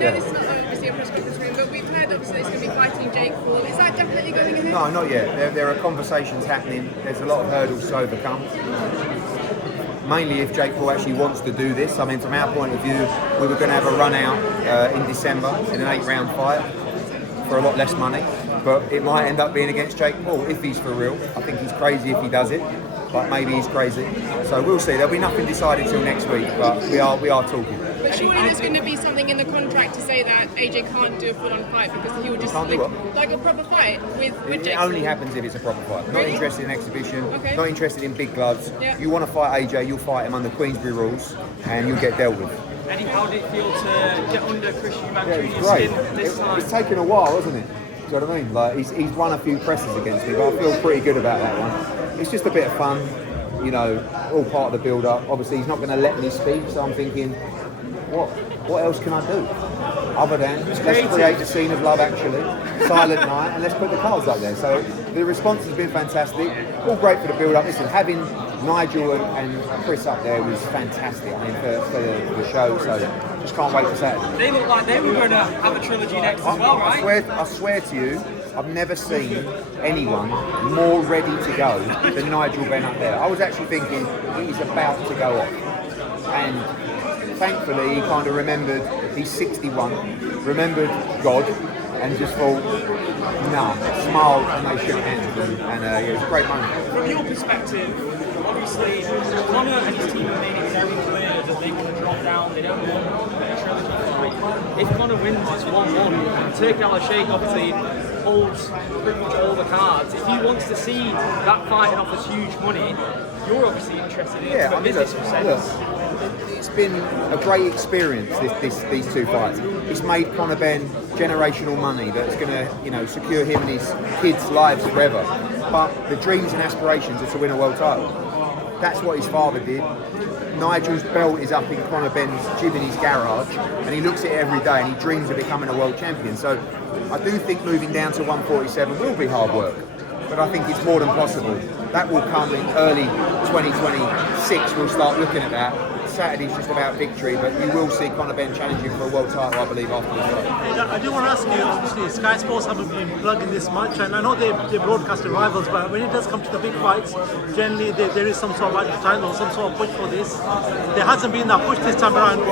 know this is not obviously a press conference room, but we've heard obviously it's going to be fighting Jake Paul. Is that definitely going ahead? No, not yet. There are conversations happening. There's a lot of hurdles to overcome. Mainly if Jake Paul actually wants to do this. I mean, from our point of view, we were going to have a run out in December in an 8-round fight for a lot less money. But it might end up being against Jake Paul if he's for real. I think he's crazy if he does it, but maybe he's crazy. So we'll see. There'll be nothing decided till next week, but we are talking. But surely there's going to be something in the contract to say that AJ can't do a full-on fight because he would just like a proper fight with Jake. It only happens if it's a proper fight. Not interested in exhibition. Okay. Not interested in big gloves. Yeah. You want to fight AJ, you'll fight him under Queensberry rules, and you'll get dealt with. Eddie, how did it feel to get under Chris Eubank Jr's Great. skin this time? It's taken a while, hasn't it? Do you know what I mean? Like he's won a few presses against me, but I feel pretty good about that one. It's just a bit of fun, you know, all part of the build-up. Obviously, he's not going to let me speak, so I'm thinking, what else can I do? Other than let's create a scene of love, actually, silent night, and let's put the cards up there. So the response has been fantastic. All great for the build-up. Listen, having Nigel and Chris up there was fantastic. I mean, for the show. So just can't wait for Saturday. They look like they were going to have a trilogy next as well, right? I swear to you, I've never seen anyone more ready to go than Nigel Benn up there. I was actually thinking he's about to go off, and thankfully he kind of remembered. He's 61, remembered God, and just thought, nah, smiled, and they shook hands, and it was a great moment. From your perspective, obviously, Conor and his team have made it very clear that they're going to drop down. They don't want a trilogy fight. If Conor wins, it's 1-1. Turki Al-Sheikh obviously holds pretty much all the cards. If he wants to see that fight and offers huge money, you're obviously interested in it from a business sense. It's been a great experience, these two fights. It's made Conor Benn generational money that's going to, secure him and his kids' lives forever. But the dreams and aspirations are to win a world title. That's what his father did. Nigel's belt is up in Conor Benn's gym in his garage, and he looks at it every day and he dreams of becoming a world champion. So I do think moving down to 147 will be hard work, but I think it's more than possible. That will come in early 2026. We'll start looking at that. Saturday's just about victory, but you will see Conor Benn challenging for a world title, I believe, after this fight. I do want to ask you, obviously, Sky Sports haven't been plugging this much, and I know they broadcast the rivals, but when it does come to the big fights, generally there is some sort of title, some sort of push for this. There hasn't been that push this time around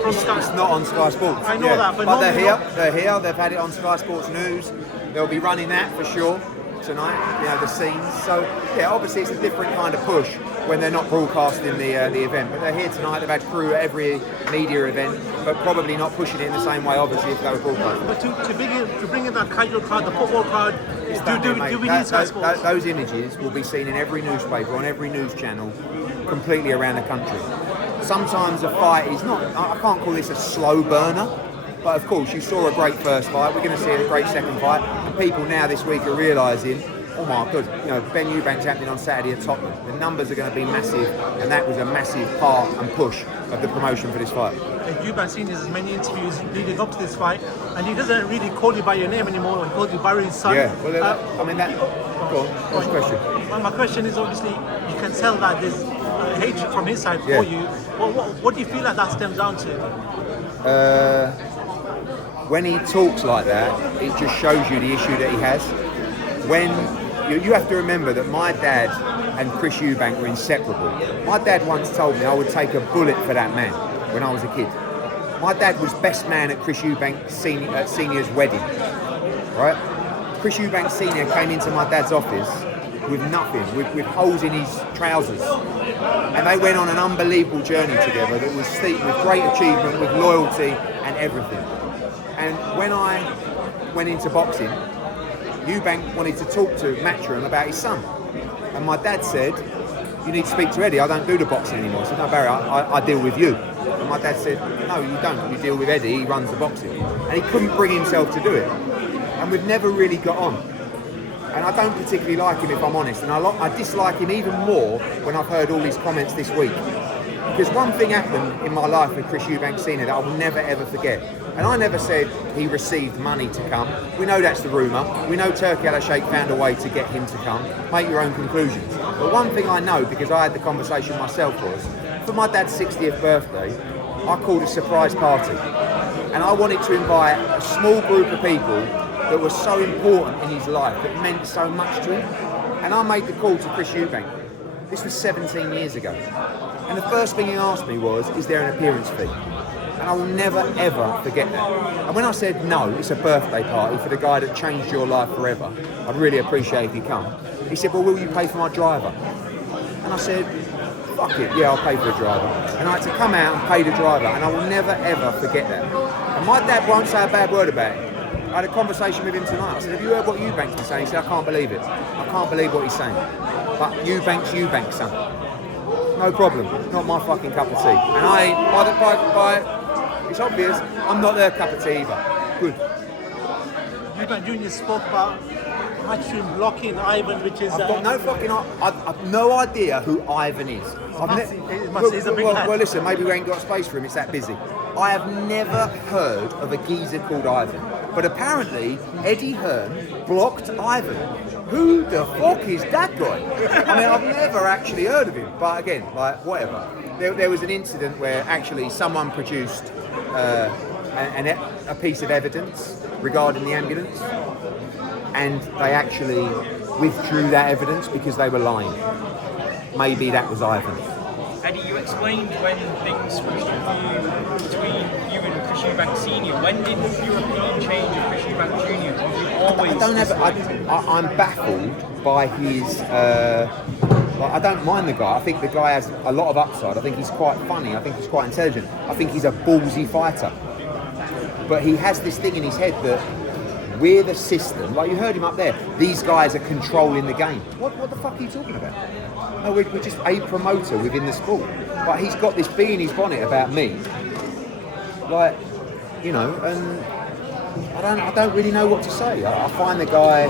from Sky. It's not on Sky Sports. I know that, but they're here. They're here. They've had it on Sky Sports News. They'll be running that for sure tonight. The scenes. So yeah, obviously it's a different kind of push when they're not broadcasting the event. But they're here tonight. They've had crew at every media event, but probably not pushing it in the same way, obviously, if they were broadcasting. But to bring in that casual crowd, the football crowd, do we need Sky Sports? Those images will be seen in every newspaper, on every news channel, completely around the country. Sometimes a fight is not, I can't call this a slow burner, but of course you saw a great first fight, we're going to see a great second fight, and people now this week are realising, oh my God, Ben Eubank's happening on Saturday at Tottenham. The numbers are going to be massive, and that was a massive part and push of the promotion for this fight. Eubank seen his many interviews leading up to this fight, and he doesn't really call you by your name anymore. He calls you Barry's son. Yeah, well, go on. What's the question? Well, my question is, obviously, you can tell that there's hatred from his side for you. What do you feel like that stems down to? When he talks like that, it just shows you the issue that he has. When you have to remember that my dad and Chris Eubank were inseparable. My dad once told me I would take a bullet for that man when I was a kid. My dad was best man at Chris Eubank Senior's wedding, right? Chris Eubank Senior came into my dad's office with nothing, with holes in his trousers. And they went on an unbelievable journey together that was steeped with great achievement, with loyalty and everything. And when I went into boxing, Eubank wanted to talk to Matchroom about his son. And my dad said, you need to speak to Eddie, I don't do the boxing anymore. I said, no, Barry, I deal with you. And my dad said, no, you don't, you deal with Eddie, he runs the boxing. And he couldn't bring himself to do it. And we've never really got on. And I don't particularly like him, if I'm honest. And I dislike him even more when I've heard all these comments this week. Because one thing happened in my life with Chris Eubank Senior that I will never ever forget. And I never said he received money to come. We know that's the rumour. We know Turki Al-Sheikh found a way to get him to come. Make your own conclusions. But one thing I know, because I had the conversation myself, was for my dad's 60th birthday, I called a surprise party. And I wanted to invite a small group of people that were so important in his life, that meant so much to him. And I made the call to Chris Eubank. This was 17 years ago. And the first thing he asked me was, is there an appearance fee? And I will never, ever forget that. And when I said, no, it's a birthday party for the guy that changed your life forever, I'd really appreciate if you come. He said, well, will you pay for my driver? And I said, fuck it, yeah, I'll pay for the driver. And I had to come out and pay the driver, and I will never, ever forget that. And my dad won't say a bad word about it. I had a conversation with him tonight. I said, have you heard what Eubank's been saying? He said, I can't believe it. I can't believe what he's saying. But Eubank's son. No problem. Not my fucking cup of tea. And it's obvious, I'm not their cup of tea either. Good. Eubank Jr spoke about matchroom blocking Ivan, which is... I've got no fucking... I've no idea who Ivan is. He's a big lad. Well, listen, maybe we ain't got space for him, it's that busy. I have never heard of a geezer called Ivan. But apparently, Eddie Hearn blocked Ivan. Who the fuck is that guy? I mean, I've never actually heard of him. But again, like, whatever. There was an incident where actually someone produced a piece of evidence regarding the ambulance, and they actually withdrew that evidence because they were lying. Maybe that was Ivan. Eddie, you explained when things switched between you and Chris Eubank Sr. When did your opinion change of Chris Eubank Jr? Have you always... I'm baffled by his... I don't mind the guy. I think the guy has a lot of upside. I think he's quite funny. I think he's quite intelligent. I think he's a ballsy fighter. But he has this thing in his head that we're the system. Like you heard him up there. These guys are controlling the game. What the fuck are you talking about? No, we're just a promoter within the sport. But he's got this bee in his bonnet about me. Like, you know, and I don't really know what to say. I find the guy,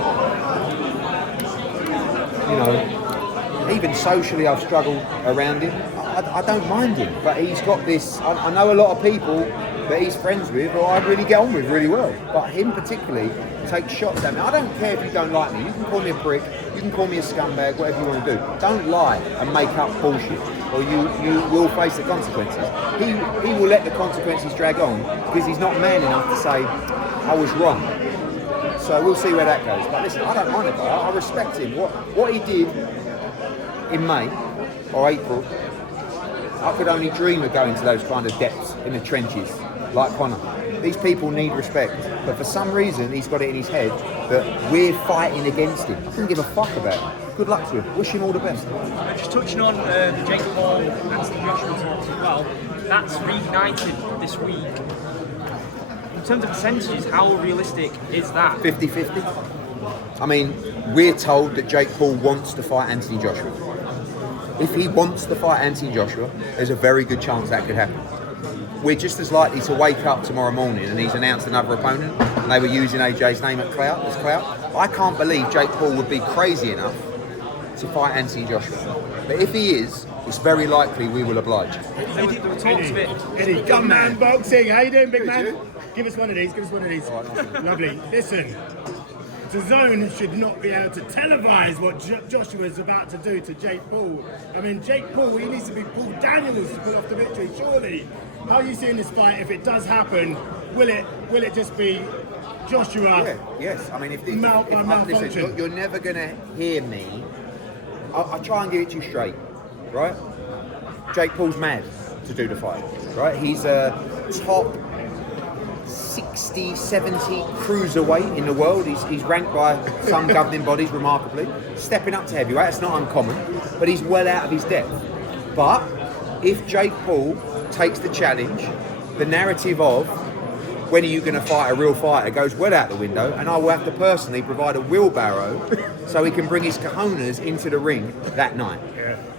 you know, even socially I've struggled around him. I don't mind him, but he's got this, I know a lot of people that he's friends with or I really get on with really well, but him particularly takes shots at me. I don't care if you don't like me. You can call me a prick, you can call me a scumbag, whatever you want to do. Don't lie and make up bullshit, or you will face the consequences. He will let the consequences drag on because he's not man enough to say, I was wrong. So we'll see where that goes. But listen, I don't mind it, I respect him. What he did in May or April, I could only dream of going to those kind of depths in the trenches, like Conor. These people need respect, but for some reason he's got it in his head that we're fighting against him. He doesn't give a fuck about it. Good luck to him. Wish him all the best. Just touching on the Jake Paul and Anthony Joshua talks as well, that's reignited this week. In terms of percentages, how realistic is that? 50-50. I mean, we're told that Jake Paul wants to fight Anthony Joshua. If he wants to fight Anthony Joshua, there's a very good chance that could happen. We're just as likely to wake up tomorrow morning and he's announced another opponent and they were using AJ's name as clout. I can't believe Jake Paul would be crazy enough to fight Anthony Joshua. But if he is, it's very likely we will oblige. There were talks of it. Eddie, Gunman Boxing. How you doing, big man? Give us one of these. Lovely. Listen. DAZN should not be able to televise what Joshua's about to do to Jake Paul. I mean, Jake Paul, he needs to be Paul Daniels to pull off the victory, surely. How are you seeing this fight? If it does happen, will it just be Joshua? Yeah, yes. I mean, if malfunction. Listen, you're never going to hear me. I'll try and give it to you straight, right? Jake Paul's mad to do the fight, right? He's a top 60, 70 cruiserweight in the world. He's ranked by some governing bodies remarkably. Stepping up to heavyweight, it's not uncommon, but he's well out of his depth. But if Jake Paul takes the challenge, the narrative of when are you going to fight a real fighter goes well out the window, and I will have to personally provide a wheelbarrow so he can bring his cojones into the ring that night.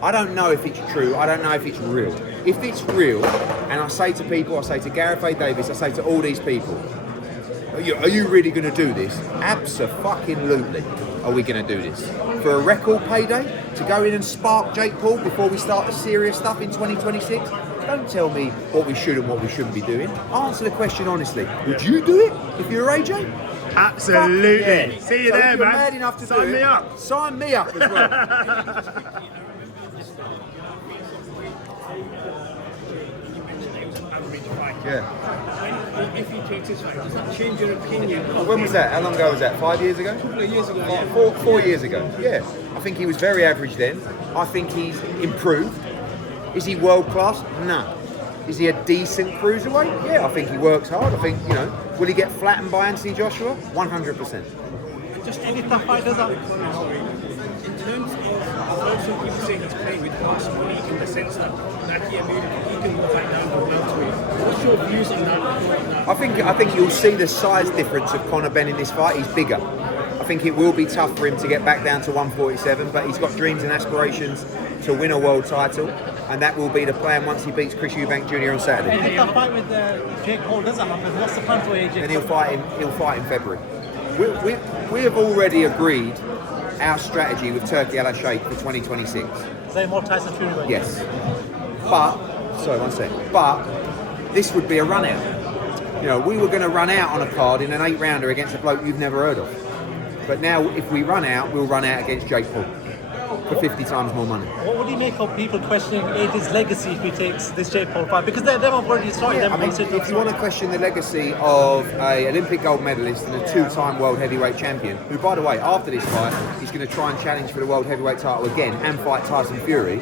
I don't know if it's true, I don't know if it's real. If it's real, and I say to people, I say to Gareth A. Davis, I say to all these people, are you really going to do this? Abso-fucking-lutely are we going to do this. For a record payday, to go in and spark Jake Paul before we start the serious stuff in 2026? Don't tell me what we should and what we shouldn't be doing. Answer the question honestly. Would you do it if you're AJ? Absolutely. Yeah. See you So there, if you're man. mad enough to Sign do me it, up. Sign me up as well. Yeah. if he takes this fight, does that change your opinion? When was that? How long ago was that? 5 years ago? A couple of years ago. Like 4 years ago. Yeah. I think he was very average then. I think he's improved. Is he world class? No. Is he a decent cruiserweight? Yeah, I think he works hard. I think, will he get flattened by Anthony Joshua? 100%. Just any tough fighters out. In terms of also people say he's playing with house money in the sense that he can go back down to welterweight. What's your views on that? I think you'll see the size difference of Conor Benn in this fight. He's bigger. I think it will be tough for him to get back down to 147, but he's got dreams and aspirations to win a world title, and that will be the plan once he beats Chris Eubank Jr on Saturday. And if that fight with Jake Paul doesn't happen, what's the plan for AJ? And he'll fight in February. We have already agreed our strategy with Turki Al Sheikh for 2026. Is there more Tyson Fury going? Yes. But this would be a run out. We were going to run out on a card in an 8-rounder against a bloke you've never heard of. But now if we run out, we'll run out against Jake Paul for 50 times more money. What would you make of people questioning AJ's legacy if he takes this Jake Paul fight? Because they've already started. If you want to question the legacy of an Olympic gold medalist and a 2-time world heavyweight champion, who, by the way, after this fight, is going to try and challenge for the world heavyweight title again and fight Tyson Fury,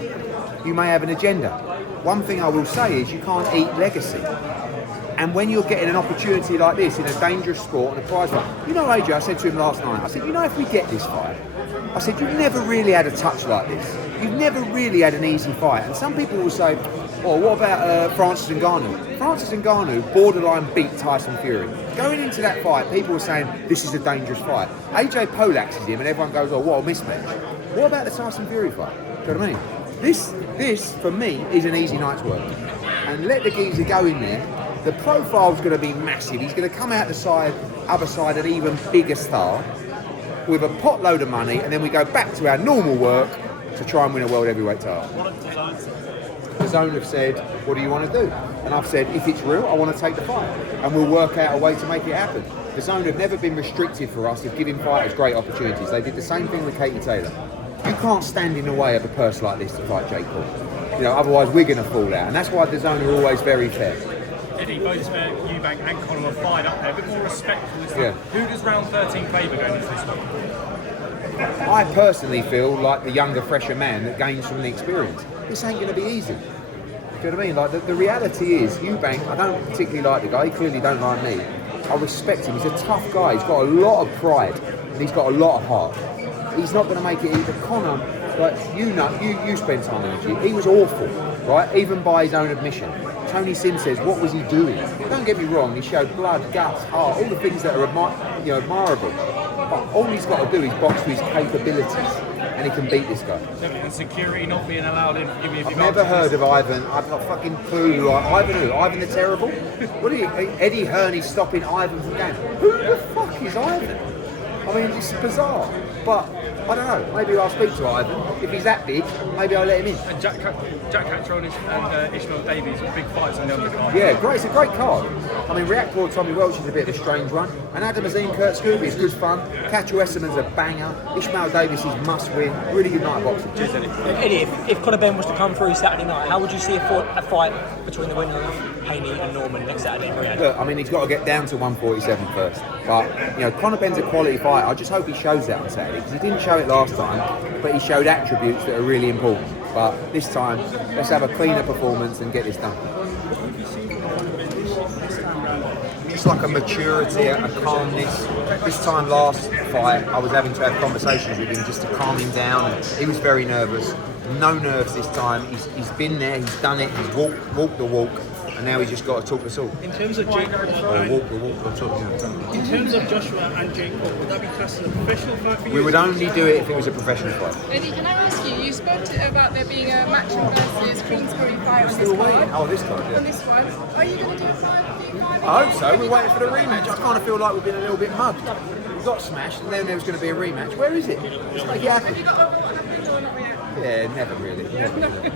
you may have an agenda. One thing I will say is you can't eat legacy. And when you're getting an opportunity like this in a dangerous sport and a prize fight, AJ, I said to him last night, I said, if we get this fight, I said, you've never really had a touch like this. You've never really had an easy fight. And some people will say, what about Francis Ngannou? Francis Ngannou borderline beat Tyson Fury. Going into that fight, people were saying, this is a dangerous fight. AJ poleaxes him and everyone goes, what a mismatch. What about the Tyson Fury fight? Do you know what I mean? This, for me, is an easy night's work. And let the geezer go in there. The profile's going to be massive. He's going to come out the other side an even bigger star with a pot load of money, and then we go back to our normal work to try and win a world heavyweight title. The Zone have said, what do you want to do? And I've said, if it's real, I want to take the fight. And we'll work out a way to make it happen. The Zone have never been restrictive for us of giving fighters great opportunities. They did the same thing with Katie Taylor. You can't stand in the way of a purse like this to fight Jake Paul. Otherwise we're going to fall out. And that's why the Zone are always very fair. Eddie, both Eubank and Conor were fired up there, a bit more respectful this time. Yeah. Who does round 13 favour going into this one? I personally feel like the younger, fresher man that gains from the experience. This ain't going to be easy. Do you know what I mean? Like the reality is, Eubank, I don't particularly like the guy. He clearly don't like me. I respect him. He's a tough guy. He's got a lot of pride and he's got a lot of heart. He's not going to make it either. Conor, you spent time in the gym. He was awful, right? Even by his own admission. Tony Sim says, what was he doing? Don't get me wrong, he showed blood, guts, heart, all the things that are admirable. But all he's got to do is box to his capabilities, and he can beat this guy. And security not being allowed in. I've never heard of Ivan. I've got fucking clue. Ivan who? Ivan the Terrible? What are you? Eddie Hearn is stopping Ivan from going. Who the fuck is Ivan? I mean, it's bizarre. But I don't know. Maybe I'll speak to Ivan. If he's that big, maybe I'll let him in. And Jack Cattrall and Ishmael Davies were big fights on the undercard. Yeah, great. It's a great card. I mean, Reactor Tommy Welch is a bit of a strange one. And Adam Azim, Kurt Scooby is good fun. Cattrall Esserman's a banger. Ishmael Davies is must win. Really good night of boxing. Cheers, Eddie. Eddie, if Conor Benn was to come through Saturday night, how would you see a fight between the winner of Haney and Norman next Saturday? Look, I mean, he's got to get down to 147 first. But, Conor Benn's a quality fighter. I just hope he shows that on Saturday. Because he didn't show it last time, but he showed attributes that are really important. But this time, let's have a cleaner performance and get this done. Just like a maturity, a calmness. This time last fight, I was having to have conversations with him just to calm him down. And he was very nervous. No nerves this time. He's been there, he's done it, he's walked the walk. And now he's just got to talk us all. In terms of Jake Paul, in terms of Joshua and Jake Paul, would that be classed as a professional fight for you? We would only do it if it was a professional fight. Eddie, can I ask you? You spoke about there being a matching versus Queensbury fight on this card. Oh, this card, yeah. On this one, are you going to do a fight? I hope so. We're waiting for the rematch. I kind of feel like we've been a little bit mugged. We got smashed, and then there was going to be a rematch. Where is it? Let's make it happen. Have you got over what happened or not yet? Yeah, never really. Never really.